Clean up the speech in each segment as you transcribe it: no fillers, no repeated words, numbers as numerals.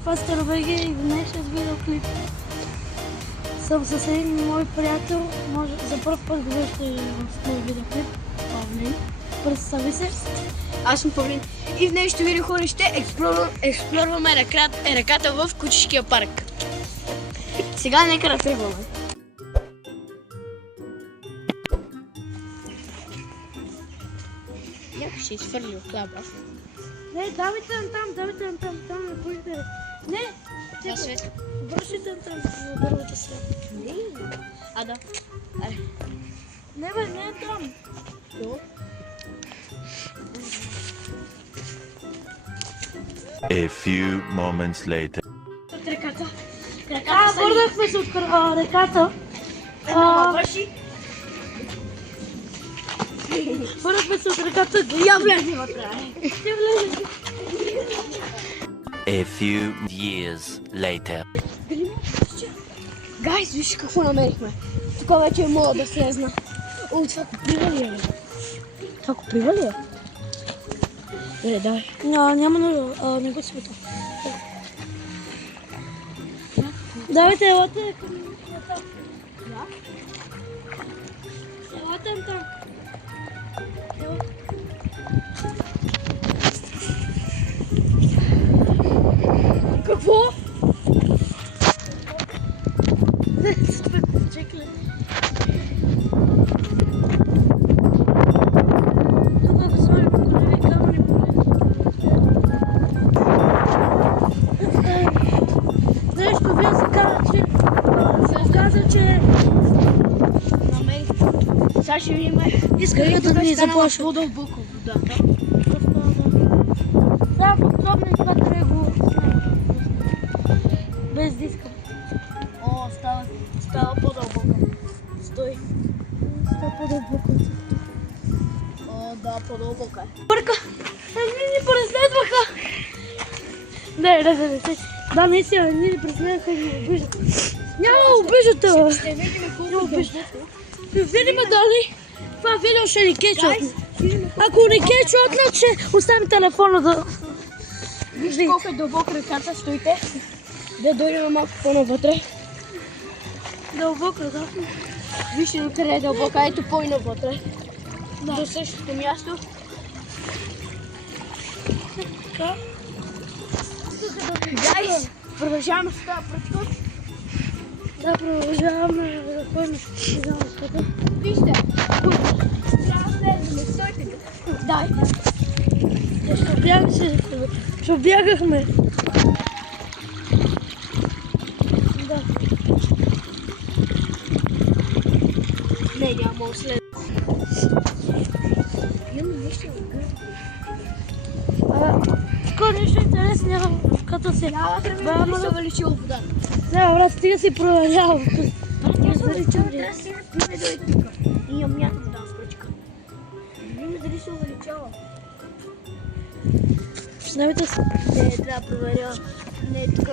Фастер БГ и днешният видеоклип съм с един мой приятел, за първ път го виждате в мой видеоклип, Павлин. Представи се. Аз съм Павлин и в днешното видео, хора, ще експлорваме реката в Кучешкия парк. Сега нека да тръгваме. Някой ще изхвърли от хляба. Не, давайте на там, не пуйте. Не, чекай, вършите на там, на дървата сега. Не, да. Аре. Не бе, не е там. A few moments later. От реката. Върнахме се от реката. Върнахме се от реката. Я влезли вътре. A few years later. Гайс, виж какво намерихме. Тук вече мога да слезна. О, това коприва ли е? Това коприва ли е? Не, дай. Няма нужда, не го смета. Давайте, елате към там. Елате там. Какво? Чекай. Нещо вие се каза, че Намерих. Сега ще видим. исках да ни заплаша. По-дълбоко водата. Сега подробно това трего без диска. О, става по-дълбоко. Стой. Става по-дълбоко. О, да, по-дълбоко е. Бърка! Едни ни преследваха! Не. Да, наистина, едни ни преследваха и ни обижат. Няма обижате, бе! Ще видим колко обиждате. Видим дали това видео ще ни кечат. Ако ни кечат, ще оставим телефона да... Виж колко е дълбоко реката, стойте. Да дойдем малко по-навътре. Дълбоко, да. Вижте до къде е дълбока, ето по-навътре. До същото място. Така. Гайс, продължаваме с тази пръчка. Да, продължаваме да ходим с залската. Вижте, трябва да слезем, стойте тук. Дай. Ще бягахме. Да. Не, няма след. Имам нещо в гърба. Такова нещо интересно няма като се... Трябва да се увеличила водата. Не, брат, стига си проверява. Трябва да си напиме до и тук. И имам някаква вода с пръчка. Видим дали се увеличава. Снемете се. Не, трябва да проверя. Не, тук.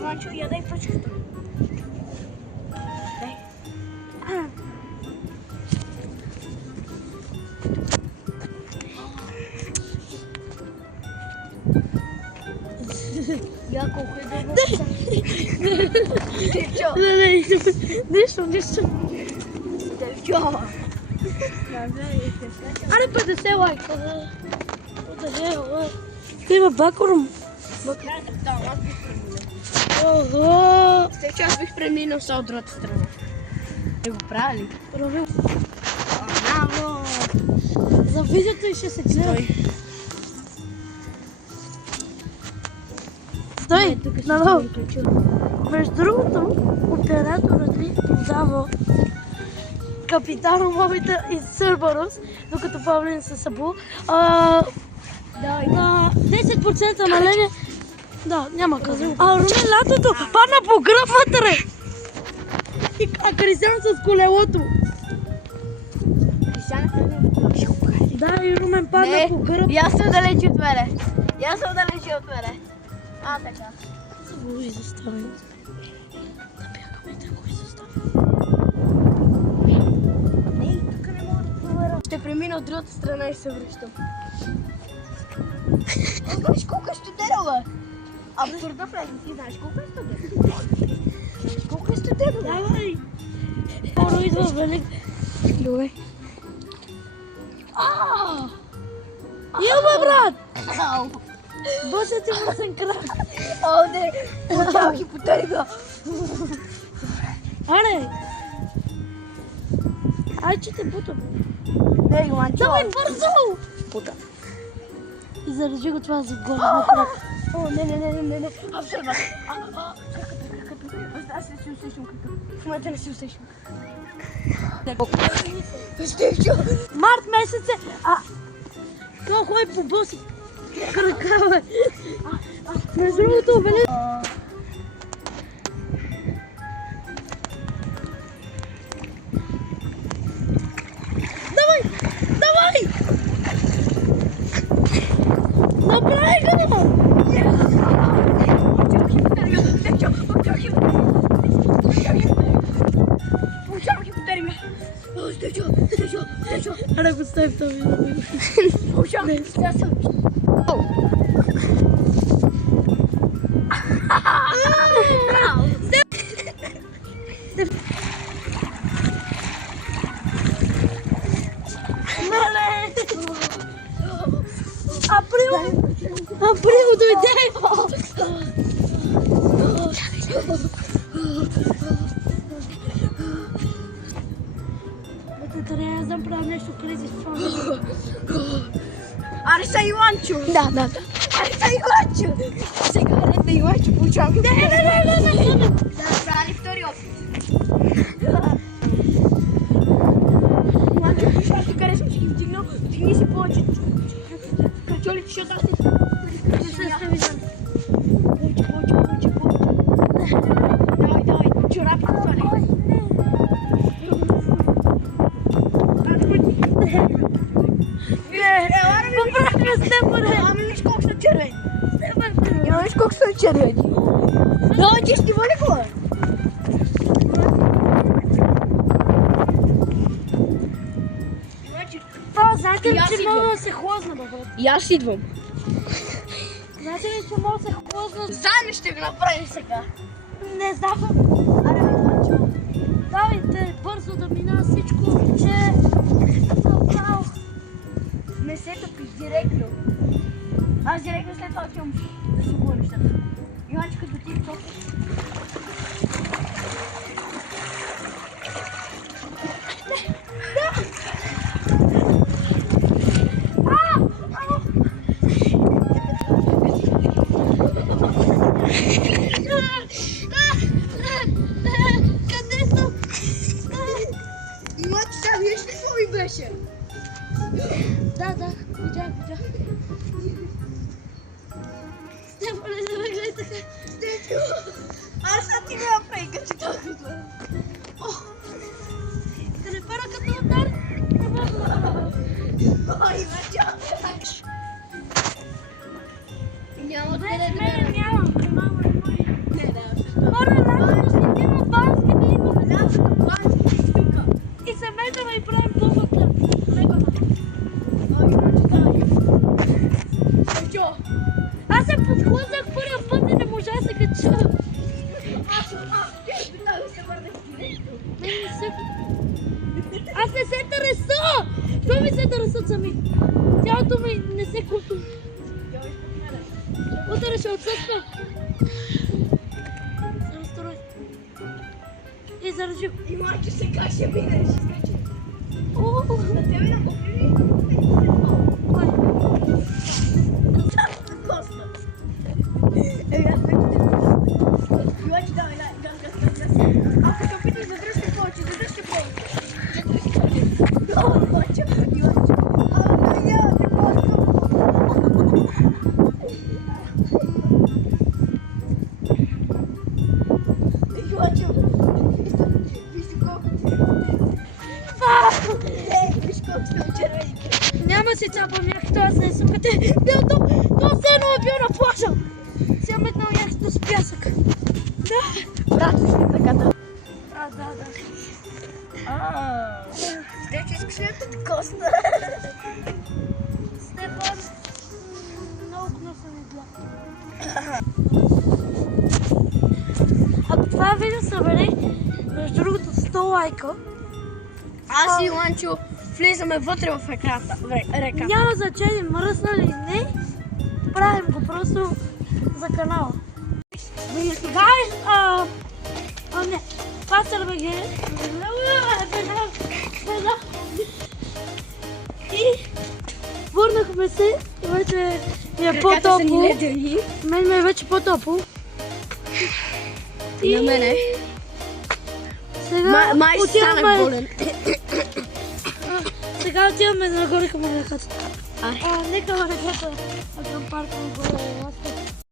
Манчо, я дай пръчката. Дай. Я колко е дълбоко. Нищо. Аре 50 лайка, да. Ти има бакорум. Ого! След че аз бих преминал са от другата страна. Не го прави ли? Ровил. Браво! За видеото и ще се гледа. Стой! Надолу! Между другото, операторът ни продава Капитано Мобита и Cerberus, докато Павлин се събул. На 10% намаление. Да, няма казвам. Румен, лятото падна по гръб вътре. А Кристиан с колелото. Кристиан е Да, и Румен падна Не, по гръб. я съм далече от мене. Я съм далече от мене. А, така. Забув и застава. Да бягаме, да го изостава. Ей, тук не мога да проверя. Ще премина от другата страна и се връщам. Знаеш колко е студено, бе? Абсурдно влезем. Ти знаеш колко е студено? Знаеш колко е студено, бе? Давай! Скоро идва велик. Добре. Илма, брат! Ау! Боже ти мъсен крак! О, не! Получава хипотерика! Аре! Ай, че те бутам. Не, Иванчо! Давай, бързо! Пута. И заради го това за голема крак. О, не. Абсурдно. Аз не си усещам кръка. В момента не си усещам. Стивчо! Март месец е... Какво ходи по боси крака, бе? Между другото, Велик... Давай! Направи го! Получавам хипотерика! О, Стивчо! Аре, го ставим това видео. Получавам! Сега съм... Април дойде! Трябва да направя нещо крези с това. Аре са Иванчо! Да. Аре са Иванчо! Сега ред на Иванчо получавам хипотерика. Не! Да направи втори опит. Иванчо, виж тук къде съм си ги вдигнал. Вдигни си повече. Качолите, защото аз Не се виждам. повече. Давай, чорапите сваляй. Поправихме степър! Ами виж колко са червени. Виж колко са червени. Да, чисти волейбол. Знаете ли, че мога да се хлъзна, бе, брат? И аз идвам. Знаете ли, че мога да се хлъзна? Заедно ще го направим сега. Не знам. Аре, Иванчо. Давайте бързо да мина всичко, че... Не се топиш директно. Аз директно след това отивам да си говоря нещата. Иванчо, като ти топиш. Къде съм? Иванчо, сега виж ли какво ми беше? Да, видях. Стефане, не ме гледай така. Стефчо! Аз са ти ме направи, като толкова. Да не пара като удар. Не мога. Ой, Иванчо! Няма Добре, къде с да мене ме нямам. Мама не може. Не, Хора, нашето ще има бански да имаме. Бански тук. И се метаме и правим бомбата. Лебана. Стефчо! Аз се подхлъзнах първия път и не можа да се кача. Аз не се търса! Що ми се търсат сами? Тялото ми не се купи. Утре ще отсъства. Се разстрой. И заражи. Иванчо, сега ще минеш. Уу! На тебе на покриви. Ой. Иванчо, давай, газ. Ако те опиташ да дръжте повече. Иванчо. Няма те повече. Иванчо, виж колко ти е. Виж колко сте червени. Няма метнал някакъв с пясък. Пращаш ли краката? Да. Те, че искаш ли да те косна? Степан, много гнусен изглед. Ако това видео събере, между другото 100 лайка, Аз и Ланчо влизаме вътре в реката. няма значение мръсна ли не, правим го просто за канала. Гайс, не, Пастър БГ. И върнахме се, вече ми е по-топло. Мен ми е вече по-топло. На мене. Сега Май станах болен. Сега отиваме нагоре към реката. Ай. Не към реката, а към парка нагоре.